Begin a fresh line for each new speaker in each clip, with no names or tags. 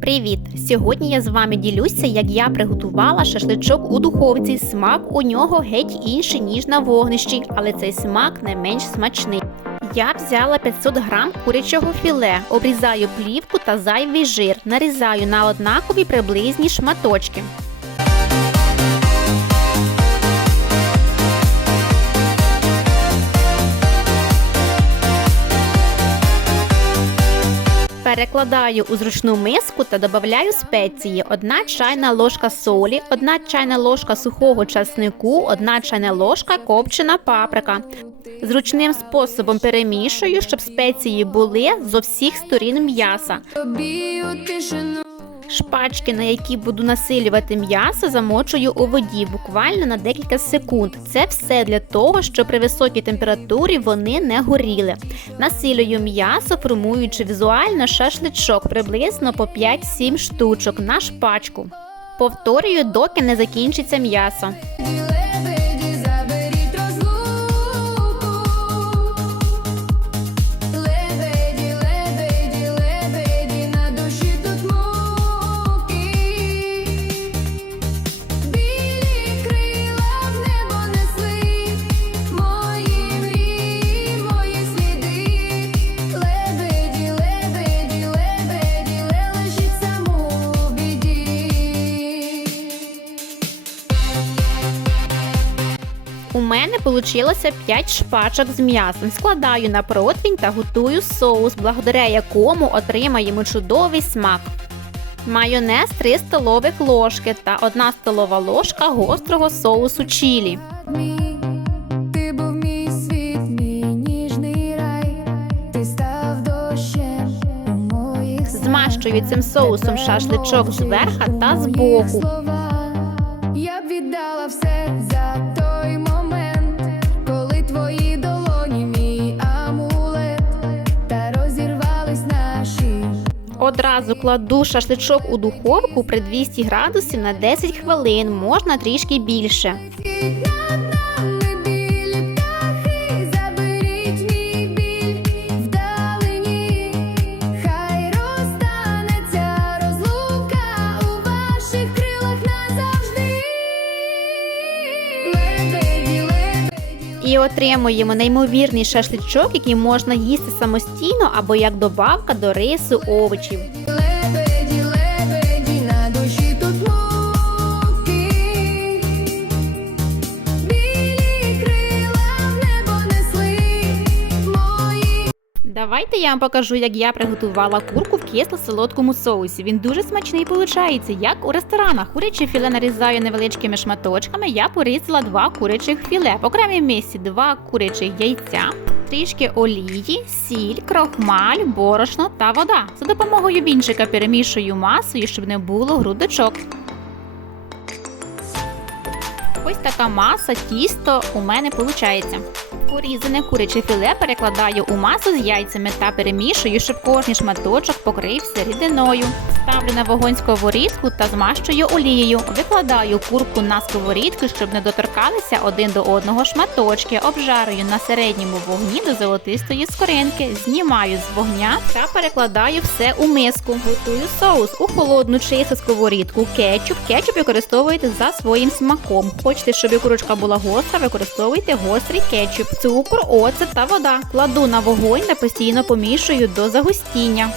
Привіт! Сьогодні я з вами ділюся, як я приготувала шашличок у духовці. Смак у нього геть інший, ніж на вогнищі, але цей смак не менш смачний. Я взяла 500 грам курячого філе, обрізаю плівку та зайвий жир, нарізаю на однакові приблизні шматочки. Перекладаю у зручну миску та додаю спеції: 1 чайна ложка солі, 1 чайна ложка сухого часнику, 1 чайна ложка копчена паприка. Зручним способом перемішую, щоб спеції були з усіх сторін м'яса. Шпачки, на які буду насилювати м'ясо, замочую у воді буквально на декілька секунд. Це все для того, щоб при високій температурі вони не горіли. Насилюю м'ясо, формуючи візуально шашличок приблизно по 5-7 штучок на шпачку. Повторюю, доки не закінчиться м'ясо. У мене вийшло 5 шпачок з м'ясом. Складаю на противень та готую соус, благодаря якому отримаємо чудовий смак. Майонез 3 столових ложки та 1 столова ложка гострого соусу чілі. Змащую цим соусом шашличок зверха та збоку. Одразу кладу шашличок у духовку при 200 градусів на 10 хвилин, можна трішки більше. І отримуємо неймовірний шашличок, який можна їсти самостійно або як добавка до рису овочів. Давайте я вам покажу, як я приготувала курку в кисло-солодкому соусі. Він дуже смачний виходить, як у ресторанах. Куряче філе нарізаю невеличкими шматочками. Я порізала два курячих філе. В окремій місці два курячих яйця, трішки олії, сіль, крохмаль, борошно та вода. За допомогою вінчика перемішую масою, щоб не було грудочок. Ось така маса тісто у мене виходить. Порізане куряче філе перекладаю у масу з яйцями та перемішую, щоб кожний шматочок покрився рідиною. Ставлю на вогонь сковорідку та змащую олією. Викладаю курку на сковорідку, щоб не доторкалися один до одного шматочки. Обжарую на середньому вогні до золотистої скоринки. Знімаю з вогня та перекладаю все у миску. Готую соус у холодну чисту сковорідку. Кетчуп. Кетчуп використовуйте за своїм смаком. Хочете, щоб курочка була гостра, використовуйте гострий кетчуп, цукор, оцет та вода. Кладу на вогонь та постійно помішую до загустіння.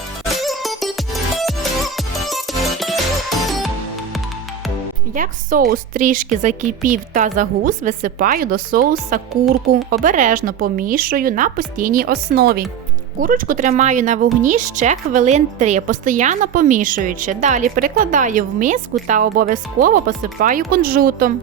Як соус трішки закипів та загус, висипаю до соуса курку. Обережно помішую на постійній основі. Курочку тримаю на вогні ще хвилин 3, постійно помішуючи. Далі перекладаю в миску та обов'язково посипаю кунжутом.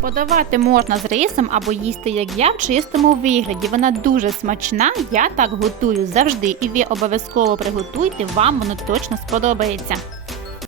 Подавати можна з рисом або їсти, як я, в чистому вигляді. Вона дуже смачна, я так готую завжди, і ви обов'язково приготуйте, вам воно точно сподобається.